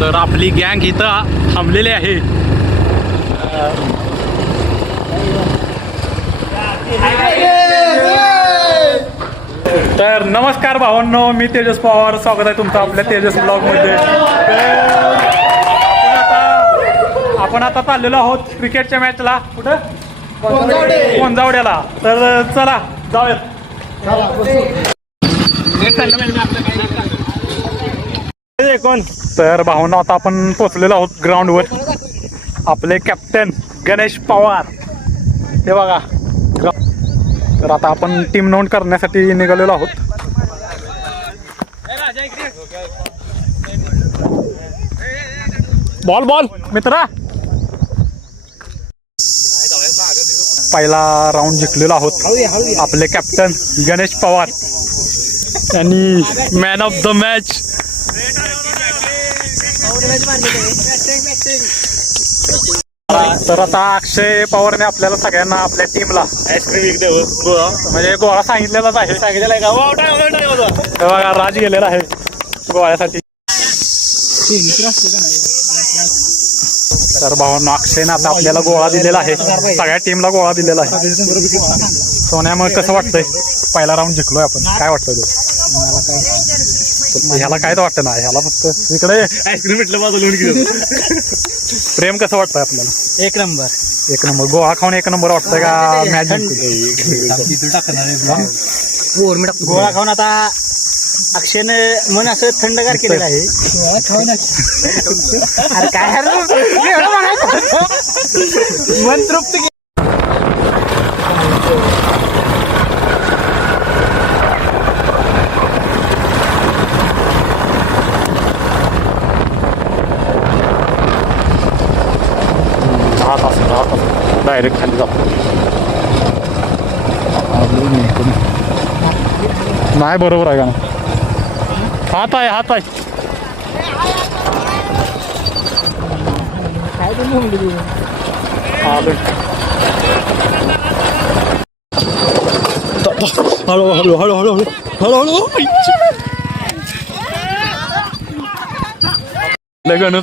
तर आपली गँग इथं थांबलेली आहे. तर नमस्कार भावांनो, मी तेजस पवार. स्वागत आहे तुमचं आपल्या तेजस ब्लॉगमध्ये. आपण आता चाललेलो आहोत क्रिकेटच्या मॅचला. कुठं? कोंजावड्याला. तर चला जाऊयात. कोण? तर भावना आता आपण पोचलेलो आहोत ग्राउंडवर. आपले कॅप्टन गणेश पवार हे बघा. तर आता आपण टीम नोंद करण्यासाठी निघालेलो आहोत. बॉल बॉल मित्रा. पहिला राऊंड जिंकलेलो आहोत. आपले कॅप्टन गणेश पवार यांनी मॅन ऑफ द मॅच. तर आता अक्षय पवारने आपल्याला सगळ्यांना आपल्या टीमला आईस्क्रीम म्हणजे गोळा सांगितलेलाच आहे. सांगितलेला आहे का? बघा राज गेलेला आहे गोळ्यासाठी. तर भावांना अक्षयने आता आपल्याला गोळा दिलेला आहे. सगळ्या टीमला गोळा दिलेला आहे. सोन्या मग कसं वाटतंय? पहिला राऊंड जिंकलोय आपण. काय वाटतंय तो? ह्याला काय तर वाटतं ना. ह्याला फक्त इकडे आईस्क्रीम भेटलं माझं लोण. प्रेम कसं वाटतंय आपल्याला? एक नंबर. एक नंबर. गोळा खाऊन एक नंबर वाटतंय का मॅच गोळा खाऊन आता अक्षयनं मन असं थंडगार केलेलं आहे. अरे काय मन तृप्त. डायरेक्ट खाली जातो. नाही बरोबर आहे का ना? हात आहे हात आहे. हळू हळू हळू हळू हळू हळू हळू. लगन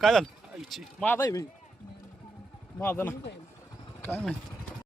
काय झालं? माझा आहे माझा ना काय माहिती.